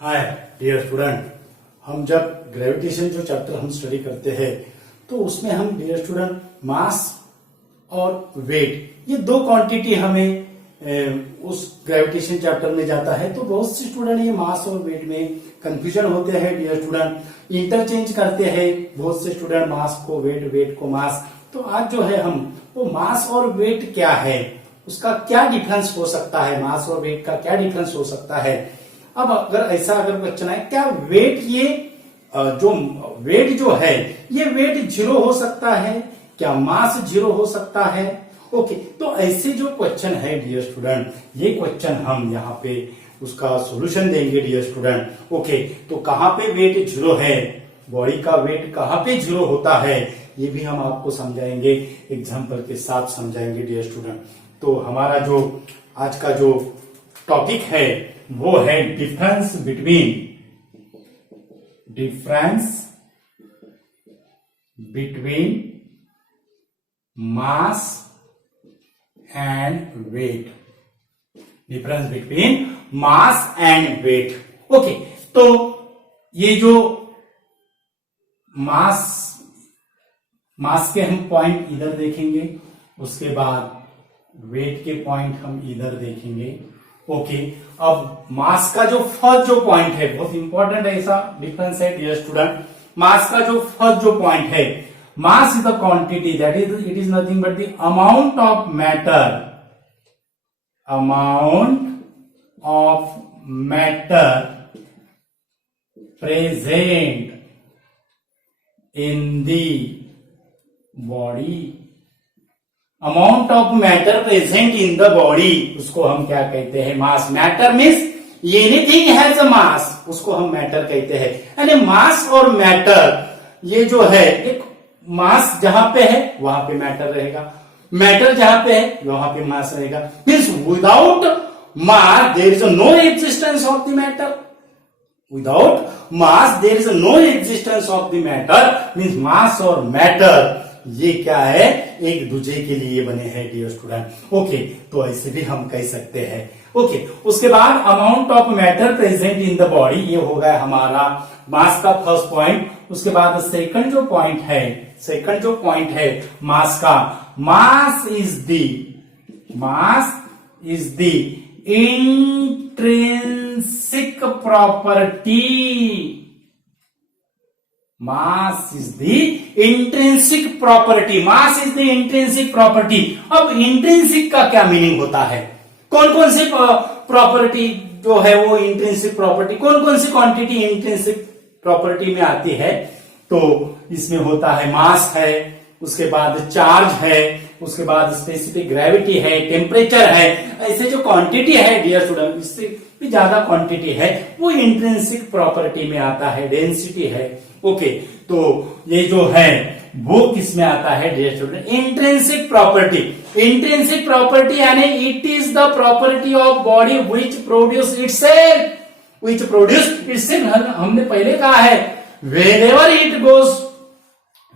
Hi dear student, हम जब gravitation जो चैप्टर हम स्टडी करते हैं तो उसमें हम डियर स्टूडेंट मास और वेट ये दो क्वांटिटी हमें उस ग्रेविटेशन चैप्टर में जाता है। तो बहुत से स्टूडेंट ये मास और वेट में कंफ्यूजन होते हैं डियर स्टूडेंट, इंटरचेंज करते हैं बहुत से स्टूडेंट मास को वेट, वेट को मास। तो आज जो है हम वो मास और वेट क्या है, उसका क्या डिफरेंस हो सकता है, मास और वेट का क्या डिफरेंस हो सकता है। अब अगर क्वेश्चन है क्या वेट ये जो वेट जो है ये वेट जीरो हो सकता है, क्या मास जीरो हो सकता है। ओके, तो ऐसे जो क्वेश्चन है डियर स्टूडेंट, ये क्वेश्चन हम यहाँ पे उसका सॉल्यूशन देंगे डियर स्टूडेंट। ओके, तो कहाँ पे वेट जीरो है, बॉडी का वेट कहाँ पे जीरो होता है, ये भी हम आपको समझाएंगे, एग्जाम्पल के साथ समझाएंगे डियर स्टूडेंट। तो हमारा जो आज का जो टॉपिक है वो है difference between mass and weight. Difference between mass and weight. Okay, तो ये जो मास के हम पॉइंट इधर देखेंगे, उसके बाद वेट के पॉइंट हम इधर देखेंगे। ओके, अब मास का जो फर्स्ट जो पॉइंट है बहुत इंपॉर्टेंट है, ऐसा डिफरेंस है डियर स्टूडेंट। मास का जो फर्स्ट जो पॉइंट है, mass is the quantity that it is nothing but the amount of matter present in the body. Amount of matter present in the body, उसको हम क्या कहते हैं, mass. Matter means anything has a mass, उसको हम matter कहते हैं। यानी मास और मैटर ये जो है, एक मास जहां पे है वहां पे मैटर रहेगा, मैटर जहां पे है वहां पे मास रहेगा। Means without mass there is no existence of the matter. Without mass there is no existence of the matter. Means mass और मैटर ये क्या है, एक दूसरे के लिए बने हैं डियर स्टूडेंट। ओके, तो ऐसे भी हम कह सकते हैं। ओके, उसके बाद amount of matter present in the body, ये हो गया हमारा मास का फर्स्ट पॉइंट। उसके बाद सेकंड जो पॉइंट है मास का, मास is the intrinsic property. Mass is the intrinsic property. Mass is the intrinsic property. अब इंट्रिंसिक का क्या मीनिंग होता है, कौन कौन सी प्रॉपर्टी जो है वो इंट्रिंसिक प्रॉपर्टी, कौन कौन सी क्वांटिटी इंट्रिंसिक प्रॉपर्टी में आती है। तो इसमें होता है मास है, उसके बाद चार्ज है, उसके बाद स्पेसिफिक ग्रेविटी है, टेम्परेचर है। ऐसे जो क्वांटिटी है डियर स्टूडेंट, इससे भी ज्यादा क्वांटिटी है वो इंट्रिंसिक प्रॉपर्टी में आता है, डेंसिटी है। ओके, तो ये जो है वो किस में आता है dear student, intrinsic property. Intrinsic property यानी it is the property of body which produce itself. हमने पहले कहा है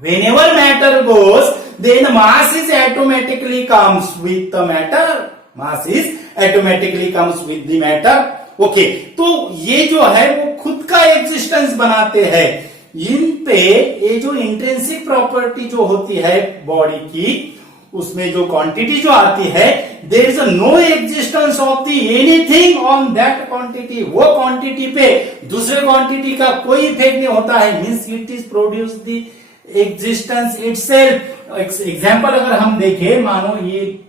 whenever matter goes then mass is automatically comes with the matter. Mass is automatically comes with the matter. Okay, तो ये जो है वो खुद का एग्जिस्टेंस बनाते हैं। इन पे ये जो इंट्रिंसिक प्रॉपर्टी जो होती है बॉडी की, उसमें जो क्वांटिटी जो आती है, there is no existence of the anything on that quantity. वो क्वांटिटी पे दूसरे क्वांटिटी का कोई इफेक्ट नहीं होता है। Means it is produce the existence itself. Example अगर हम देखें, मानो ये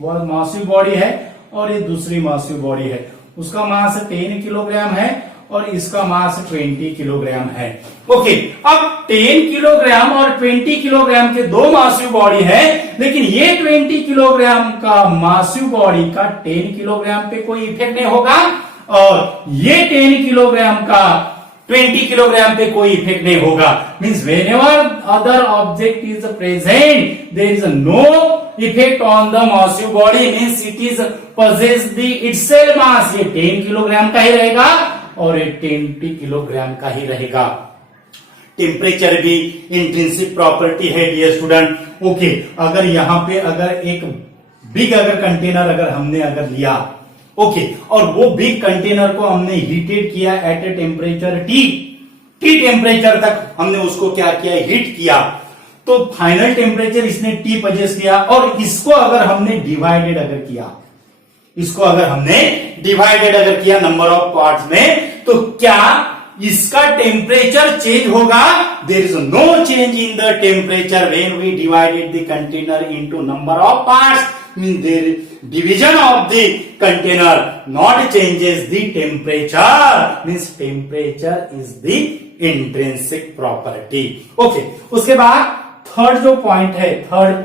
मासिव बॉडी है और ये दूसरी मासिव बॉडी है, उसका मास 10 किलोग्राम है और इसका मास 20 किलोग्राम है। ओके, अब 10 किलोग्राम और 20 किलोग्राम के दो मासिव बॉडी है, लेकिन ये 20 किलोग्राम का मासिव बॉडी का 10 किलोग्राम पे कोई इफेक्ट नहीं होगा और ये 10 किलोग्राम का 20 किलोग्राम पे कोई इफेक्ट नहीं होगा। Means whenever other object is present there is no effect on the massive body, means it is possess the itself mass। ये 10 किलोग्राम का ही रहेगा और ये 20 किलोग्राम का ही रहेगा। टेम्परेचर भी इंट्रिंसिक प्रॉपर्टी है डियर स्टूडेंट। ओके, अगर यहाँ पे अगर एक बिग कंटेनर अगर हमने लिया, ओके, और वो बिग कंटेनर को हमने हीटेड किया at a temperature T temperature तक हमने उसको क्या किया, हीट किया। तो फाइनल टेम्परेचर इसने टी पजेस किया, और इसको अगर हमने डिवाइडेड अगर किया, इसको अगर हमने डिवाइडेड अगर किया नंबर ऑफ पार्ट्स में, तो क्या इसका टेम्परेचर चेंज होगा? There is no change in the temperature when we divided the container into number of parts, mean there division of the container not changes the temperature, means temperature is the intrinsic property. Okay, उसके बाद third जो point है, third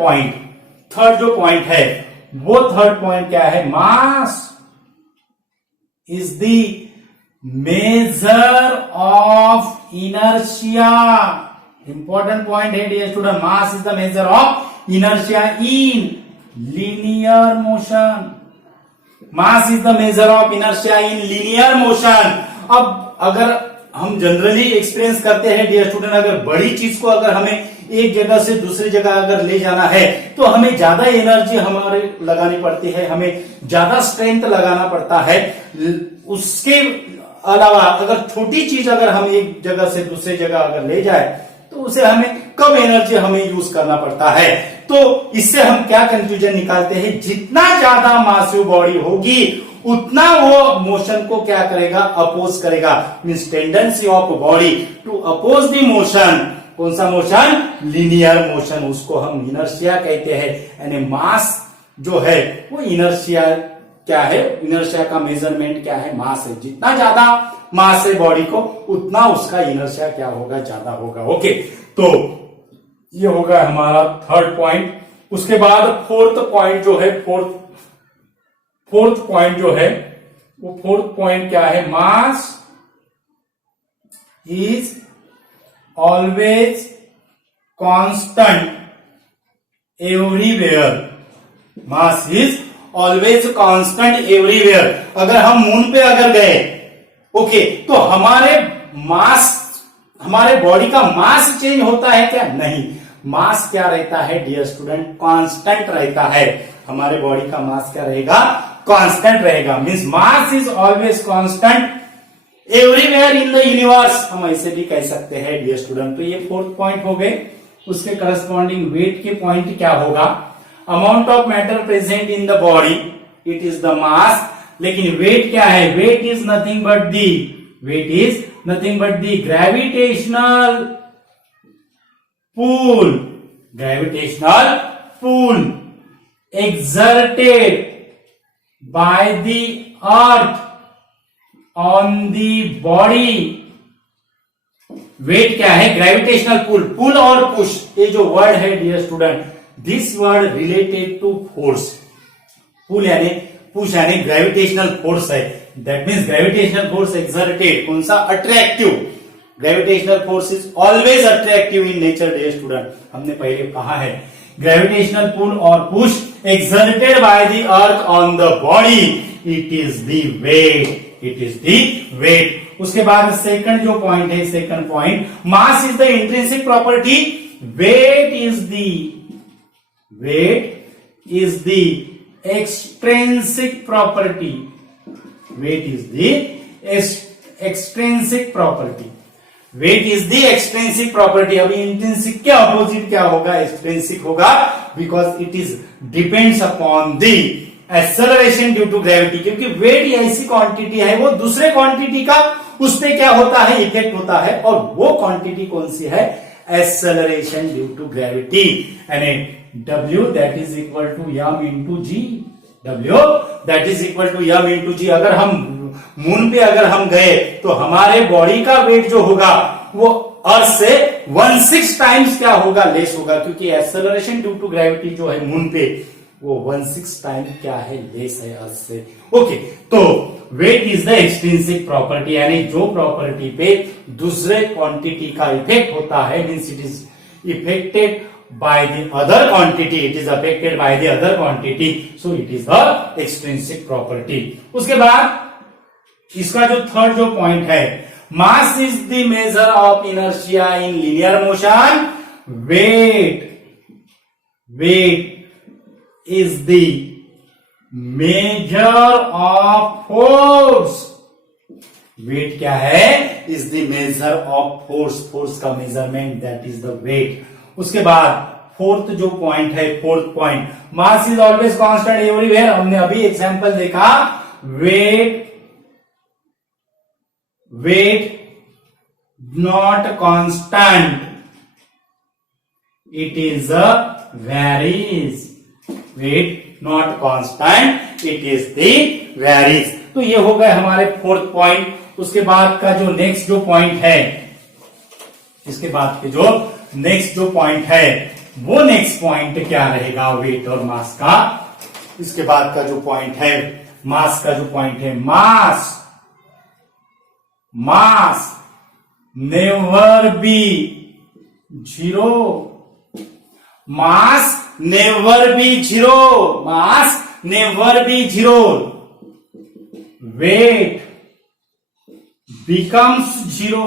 जो point है, वो third point क्या है? मास is the measure of inertia. Important point है dear student, mass is the measure of inertia in linear motion. Mass is the measure of inertia in linear motion. अब अगर हम generally experience करते हैं dear student, अगर बड़ी चीज को अगर हमें एक जगह से दूसरी जगह अगर ले जाना है तो हमें ज्यादा एनर्जी हमारे लगानी पड़ती है, हमें ज्यादा स्ट्रेंथ लगाना पड़ता है। उसके अलावा अगर छोटी चीज अगर हम एक जगह से दूसरी जगह अगर ले जाए तो उसे हमें कम एनर्जी हमें यूज करना पड़ता है। तो इससे हम क्या कंक्लूजन निकालते हैं? जितना ज्यादा मासिव बॉडी होगी उतना वो मोशन को क्या करेगा? अपोज करेगा। Means tendency of body to oppose the motion. कौन सा मोशन? लीनियर मोशन, उसको हम इनर्शिया कहते हैं। यानी मास जो है वो इनर्शिया क्या है? इनर्शिया का मेजरमेंट क्या है? मास है। जितना ज्यादा मास है बॉडी को उतना उसका इनर्शिया क्या होगा? ज्यादा होगा। ओके, तो ये होगा हमारा थर्ड पॉइंट। उसके बाद फोर्थ पॉइंट जो है, फोर्थ पॉइंट जो है वो फोर्थ पॉइंट क्या है? Mass is always constant everywhere. Mass is always constant everywhere. अगर हम मून पे अगर गए, ओके, तो हमारे बॉडी का मास चेंज होता है क्या? नहीं, मास क्या रहता है डियर स्टूडेंट? कांस्टेंट रहता है। हमारे बॉडी का मास क्या रहेगा? कांस्टेंट रहेगा। Means mass is always constant everywhere in the universe, हम ऐसे भी कह सकते हैं डियर स्टूडेंट। तो ये फोर्थ पॉइंट हो गए। उसके करस्पॉन्डिंग वेट के पॉइंट क्या होगा? Amount of matter present in the body, it is the mass. लेकिन वेट क्या है? Weight is nothing but the gravitational pull exerted by the earth on the body. Weight क्या है? ग्रेविटेशनल पुल और push. ये जो वर्ड है dear student, this word related to force. Pull यानी पुश यानी ग्रेविटेशनल फोर्स है। That means gravitational force exerted. कौन सा? Attractive. Gravitational force is always attractive in nature dear student, हमने पहले कहा है। ग्रेविटेशनल पुल और push exerted by the earth on the body, it is the weight. उसके बाद सेकंड जो पॉइंट है, second point, mass is the intrinsic property, weight is the extrinsic property. Weight is the extrinsic property. Weight is the extrinsic property. अभी intrinsic के opposite क्या होगा? Extrinsic होगा, because it is depends upon the acceleration due to gravity. क्योंकि weight ऐसी quantity है, वो दूसरे क्वांटिटी का उस पे क्या होता है? इफेक्ट होता है। और वो क्वांटिटी कौन सी है? Acceleration due to gravity. यानी W that is equal to m into g. W that is equal to m into g. अगर हम मून पे अगर हम गए तो हमारे बॉडी का वेट जो होगा वो अर्थ से 1/6 टाइम्स क्या होगा? लेस होगा, क्योंकि एक्सेलरेशन ड्यू टू ग्रेविटी जो है मून पे वो 1/6 टाइम क्या है? लेस है अर्थ से। ओके, तो weight is the extrinsic property, यानी जो प्रॉपर्टी पे दूसरे क्वांटिटी का इफेक्ट होता है, means it is affected by the other quantity, it is affected by the other quantity, so it is the extrinsic property. उसके बाद इसका जो थर्ड जो पॉइंट है, mass is the measure of inertia in linear motion, weight is the measure of force. Weight क्या है? Is the measure of force, force का measurement, that is the weight. उसके बाद फोर्थ जो पॉइंट है, fourth point, mass is always constant everywhere. हमने अभी example देखा, weight not constant, it is varies. Weight not constant, it is the varies. तो ये हो गए हमारे फोर्थ पॉइंट। उसके बाद का जो नेक्स्ट जो पॉइंट है, इसके बाद के जो नेक्स्ट जो पॉइंट है, वो नेक्स्ट पॉइंट क्या रहेगा वेट और मास का। इसके बाद का जो पॉइंट है मास का, जो पॉइंट है mass never be zero. Mass never be zero, mass never be zero. Weight becomes zero,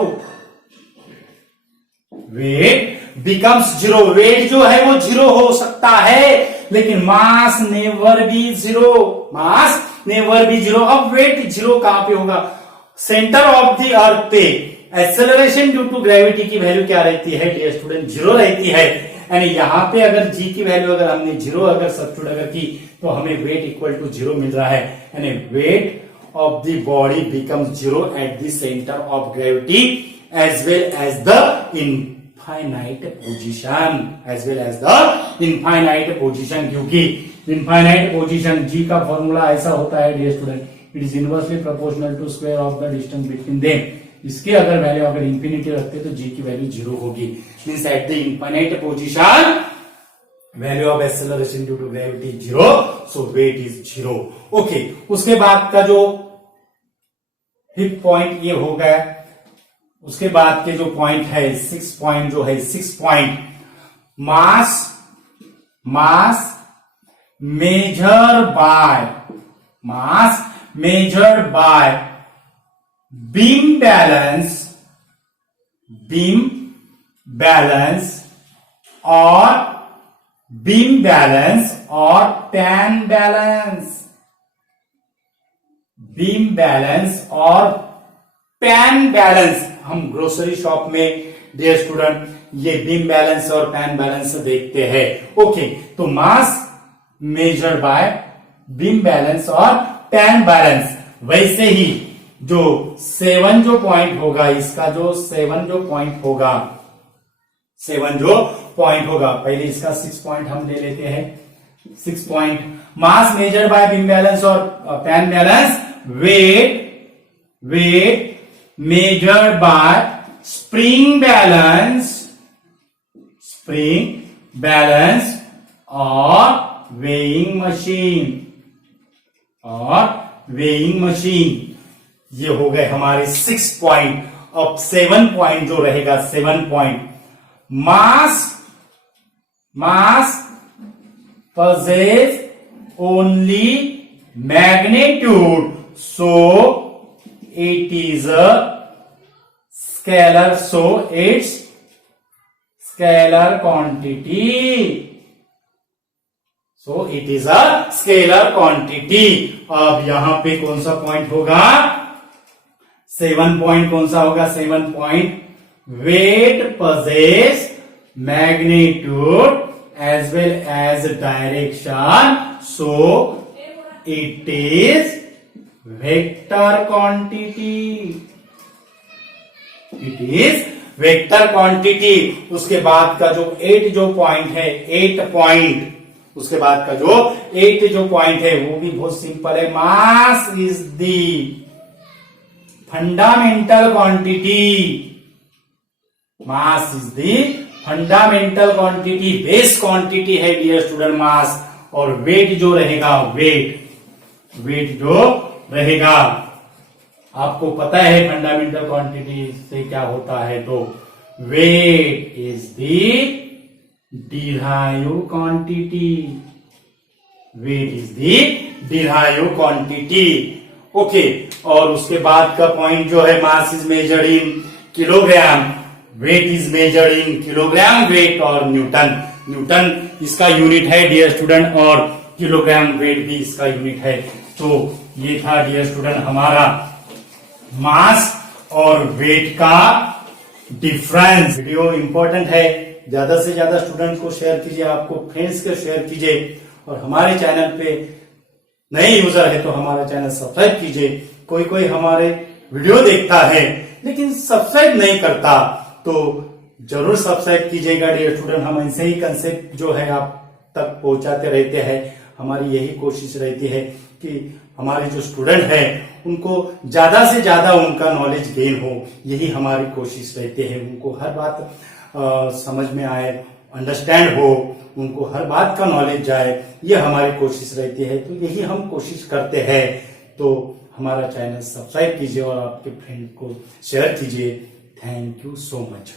weight becomes zero. Weight जो है वो जीरो हो सकता है, लेकिन mass never be zero, mass never be zero. अब वेट जीरो कहां पे होगा? सेंटर ऑफ द अर्थ पे एक्सेलरेशन ड्यू टू ग्रेविटी की वैल्यू क्या रहती है डियर स्टूडेंट? जीरो रहती है। यानी यहां पे अगर जी की वैल्यू अगर हमने जीरो अगर सब्स्टिट्यूट अगर की, तो हमें वेट इक्वल टू जीरो मिल रहा है। यानी wait of the body becomes zero at the center of gravity as well as the infinite position, as well as the infinite position। क्योंकि infinite position g का formula ऐसा होता है dear student, it is inversely proportional to square of the distance between them. इसके अगर value अगर infinity रखते तो g की वैल्यू जीरो होगी। Means at the infinite position value of acceleration due to gravity zero, so weight is zero. Okay, उसके बाद का जो फिफ्थ पॉइंट ये हो गया। उसके बाद के जो पॉइंट है, सिक्स पॉइंट जो है, six point, mass measure by beam balance और पैन बैलेंस। बीम बैलेंस और पैन बैलेंस, हम ग्रोसरी शॉप में डियर स्टूडेंट ये बीम बैलेंस और पैन बैलेंस देखते हैं। ओके, तो मास मेजर्ड बाय बीम बैलेंस और पैन बैलेंस। वैसे ही जो सेवन जो पॉइंट होगा, इसका जो सेवन जो पॉइंट होगा, पहले इसका 6 पॉइंट हम ले लेते हैं। 6 point, mass measured by beam balance और pan balance. Weight measured by spring balance or weighing machine। ये हो गए हमारे 6 पॉइंट। अब 7 पॉइंट जो रहेगा, 7 point, mass possess only magnitude, so it is a scalar, so it's scalar quantity, so it is a scalar quantity। अब यहां पे कौन सा पॉइंट होगा? 7 पॉइंट कौन सा होगा? 7 point, weight possess magnitude as well as direction, so it is vector quantity, it is vector quantity। उसके बाद का जो 8 जो पॉइंट है, 8 पॉइंट, उसके बाद का जो 8 जो पॉइंट है वो भी बहुत सिंपल है। Mass is the fundamental quantity, mass is the fundamental quantity, base quantity है डियर स्टूडेंट मास। और वेट जो रहेगा, वेट जो रहेगा, आपको पता है फंडामेंटल क्वांटिटी से क्या होता है, तो weight is the derive quantity, weight is the derive quantity. Okay, और उसके बाद का पॉइंट जो है, mass is measured in kilogram, weight is measured in kilogram weight और न्यूटन इसका यूनिट है डियर स्टूडेंट। और किलोग्राम वेट भी इसका यूनिट है। तो ये था डियर स्टूडेंट हमारा मास और वेट का डिफरेंस। वीडियो इंपॉर्टेंट है, ज्यादा से ज्यादा स्टूडेंट को शेयर कीजिए, आपको फ्रेंड्स को शेयर कीजिए, और हमारे चैनल पे नए यूजर है तो हमारा चैनल सब्सक्राइब कीजिए। कोई कोई हमारे वीडियो देखता है लेकिन सब्सक्राइब नहीं करता, तो जरूर सब्सक्राइब कीजिएगा डियर स्टूडेंट। हम ऐसे ही कंसेप्ट जो है आप तक पहुंचाते रहते हैं। हमारी यही कोशिश रहती है कि हमारे जो स्टूडेंट हैं उनको ज्यादा से ज्यादा उनका नॉलेज गेन हो, यही हमारी कोशिश रहती है। उनको हर बात समझ में आए, अंडरस्टैंड हो, उनको हर बात का नॉलेज जाए, ये हमारी कोशिश रहती है। तो यही हम कोशिश करते हैं। तो हमारा चैनल सब्सक्राइब कीजिए और आपके फ्रेंड को शेयर कीजिए। Thank you so much.